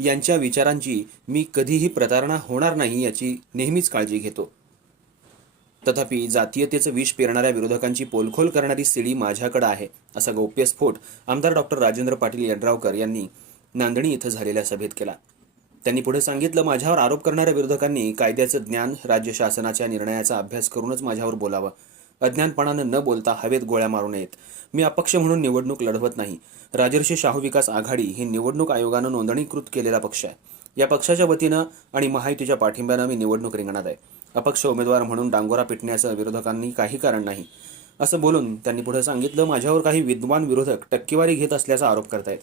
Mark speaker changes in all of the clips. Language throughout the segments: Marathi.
Speaker 1: यांच्या विचारांची मी कधीही प्रतारणा होणार नाही याची नेहमीच काळजी घेतो. तथापि जातीयतेचं विष पेरणाऱ्या विरोधकांची पोलखोल करणारी सीडी माझ्याकडे आहे असा गौप्यस्फोट आमदार डॉक्टर राजेंद्र पाटील यड्रावकर यांनी नांदणी इथं झालेल्या सभेत केला. त्यांनी पुढे सांगितलं माझ्यावर आरोप करणाऱ्या विरोधकांनी कायद्याचं ज्ञान राज्य शासनाच्या निर्णयाचा अभ्यास करूनच माझ्यावर बोलावं. अज्ञानपणानं न बोलता हवेत गोळ्या मारू नयेत. मी अपक्ष म्हणून निवडणूक लढवत नाही. राजर्षी शाहू विकास आघाडी ही निवडणूक आयोगानं नोंदणीकृत केलेला पक्ष आहे. या पक्षाच्या वतीनं आणि महायुतीच्या पाठिंब्यानं मी निवडणूक रिंगणात आहे. अपक्ष उमेदवार म्हणून डांगोरा पिटण्याचं विरोधकांनी काही कारण नाही असं बोलून त्यांनी पुढे सांगितलं माझ्यावर काही विद्वान विरोधक टक्केवारी घेत असल्याचा आरोप करतायत.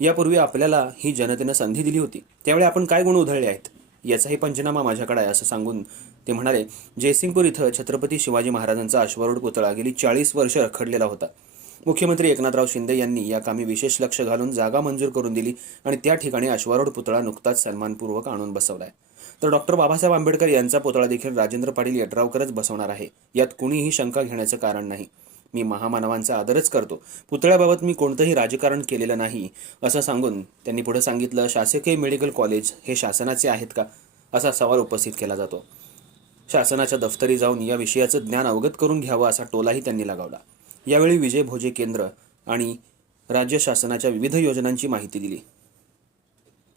Speaker 1: यापूर्वी आपल्याला ही जनतेनं संधी दिली होती. त्यावेळी आपण काय गुण उधळले आहेत? याचाही पंचनामा माझ्याकडे आहे असं सांगून ते म्हणाले जयसिंगपूर इथं छत्रपती शिवाजी महाराजांचा अश्वारूढ पुतळा गेली चाळीस वर्ष रखडलेला होता. मुख्यमंत्री एकनाथराव शिंदे यांनी या कामी विशेष लक्ष घालून जागा मंजूर करून दिली आणि त्या ठिकाणी अश्वारूढ पुतळा नुकताच सन्मानपूर्वक आणून बसवलाय. तर डॉक्टर बाबासाहेब आंबेडकर यांचा पुतळा देखील राजेंद्र पाटील यड्रावकरच बसवणार आहे. यात कुणीही शंका घेण्याचं कारण नाही. मी महामानवांचा आदरच करतो. पुतळ्याबाबत मी कोणतंही राजकारण केलेलं नाही असं सांगून त्यांनी पुढे सांगितलं शासकीय मेडिकल कॉलेज हे शासनाचे आहेत का? असा सवाल उपस्थित केला जातो. शासनाच्या दफ्तरी जाऊन या विषयाचं ज्ञान अवगत करून घ्यावं असा टोलाही त्यांनी लगावला. यावेळी विजय भोजे केंद्र आणि राज्य शासनाच्या विविध योजनांची माहिती दिली.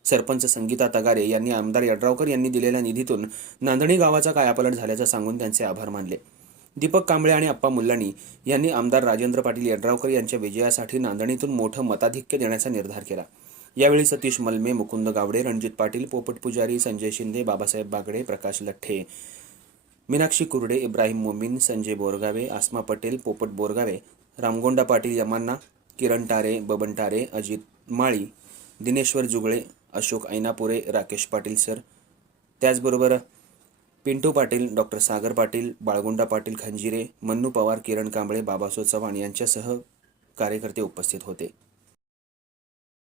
Speaker 1: सरपंच संगीता तगारे यांनी आमदार यड्रावकर यांनी दिलेल्या निधीतून नांदणी गावाचा कायापालट झाल्याचं सांगून त्यांचे आभार मानले. दीपक कांबळे आणि अप्पा मुल्लानी यांनी आमदार राजेंद्र पाटील यड्रावकर यांच्या विजयासाठी नांदणीतून मोठं मताधिक्य देण्याचा निर्धार केला. यावेळी सतीश मलमे मुकुंद गावडे रणजित पाटील पोपट पुजारी संजय शिंदे बाबासाहेब बागडे प्रकाश लठ्ठे मीनाक्षी कुर्डे इब्राहिम मोमीन संजय बोरगावे आसमा पटेल पोपट बोरगावे रामगोंडा पाटील यमांना किरण टारे बबन टारे अजित माळी दिनेश्वर जुगळे अशोक ऐनापुरे राकेश पाटील सर. त्याचबरोबर पिंटू पाटील डॉक्टर सागर पाटील बाळगुंडा पाटील खंजिरे मन्नू पवार किरण कांबळे बाबासो चव्हाण यांच्यासह कार्यकर्ते उपस्थित होते.